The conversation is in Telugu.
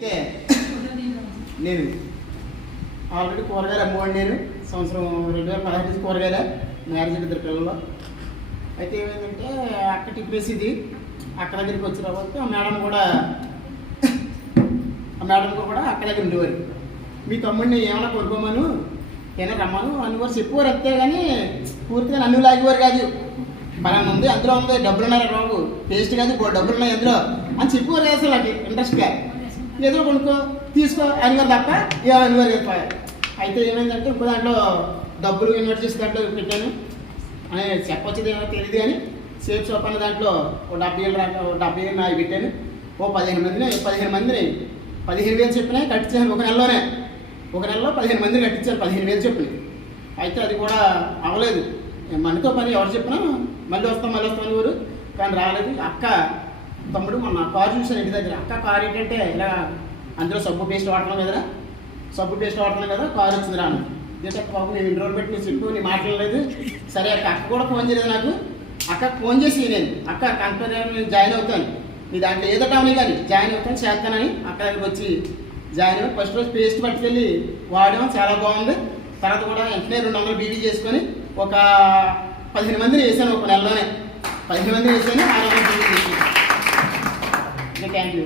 అయితే నేను ఆల్రెడీ కూరగాయలు అమ్మవాడి నేను సంవత్సరం రెండు వేల పదహారు నుంచి కూరగాయలు మ్యారేజ్ ఇద్దరు పిల్లలు. అయితే ఏమైందంటే అక్క టిప్పేసి ఇది అక్క దగ్గరికి వచ్చిన తర్వాత ఆ మేడం కూడా ఆ మేడం కూడా అక్క దగ్గర ఉండేవారు. మీ తమ్ముడిని ఏమైనా కొనుక్కోమను? ఏమైనా రమ్మను? అని వారు చెప్పేవారు అంతే కానీ పూర్తిగా నన్ను లాగేవారు కాదు. బాగా ఉంది అందులో ఉంది డబ్బులు ఉన్నారా బాబు? టేస్ట్ కాదు డబ్బులు ఉన్నాయి అందులో అని చెప్పేవారు కాదు అసలు నాకు ఇంట్రెస్ట్గా ఏదో కొనుక్కో తీసుకో అనివారు తప్ప ఏ అనివారు చెప్పాలి అయితే ఏమైందంటే ఇంకో దాంట్లో డబ్బులు ఇన్వెస్ట్ చేసి దాంట్లో పెట్టాను. అని చెప్పొచ్చేది ఏమో తెలియదు కానీ సేఫ్ షాప్ అన్న దాంట్లో ఓ డెబ్బై ఏళ్ళు రాక ఓ డెబ్బై ఏళ్ళు నాకు పెట్టాను. ఓ పదిహేను మందిని పదిహేను మందిని పదిహేను వేలు చెప్పినా కట్టించాను ఒక నెలలోనే. ఒక నెలలో పదిహేను మందిని కట్టించాను పదిహేను వేలు చెప్పిన. అయితే అది కూడా అవ్వలేదు. మనతో పని ఎవరు చెప్పినా మళ్ళీ వస్తాం మళ్ళీ వస్తాం ఊరు. కానీ రాలేదు. అక్క తమ్ముడు మొన్న కారు చూసాను ఇంటి దగ్గర. అక్క కారు ఏంటంటే ఇలా అందులో సబ్బు పేస్ట్ వాడటం కదా సబ్బు పేస్ట్ వాడటం కదా కారు వచ్చింది రాను ఇదేంటే పాపం నేను ఇన్ని రోజులు పెట్టి నీ చెప్పు నీ మాట్లాడలేదు సరే అక్క అక్క కూడా ఫోన్ చేయలేదు నాకు. అక్క ఫోన్ చేసి నేను అక్క కంపెనీ నేను జాయిన్ అవుతాను. నీ దాంట్లో ఏదో టౌన్ కానీ జాయిన్ అవుతాను చేస్తానని. అక్క దగ్గరికి వచ్చి జాయిన్ అయ్యి ఫస్ట్ రోజు పేస్ట్ పట్టుకెళ్ళి వాడాం చాలా బాగుంది. తర్వాత కూడా వెంటనే రెండు వందలు బీడీ చేసుకొని ఒక పదిహేను మందిని వేసాను ఒక నెలలోనే. పదిహేను మందిని వేసాను ఆరు వందలు బీడీ చేసాను థ్యాంక్ యూ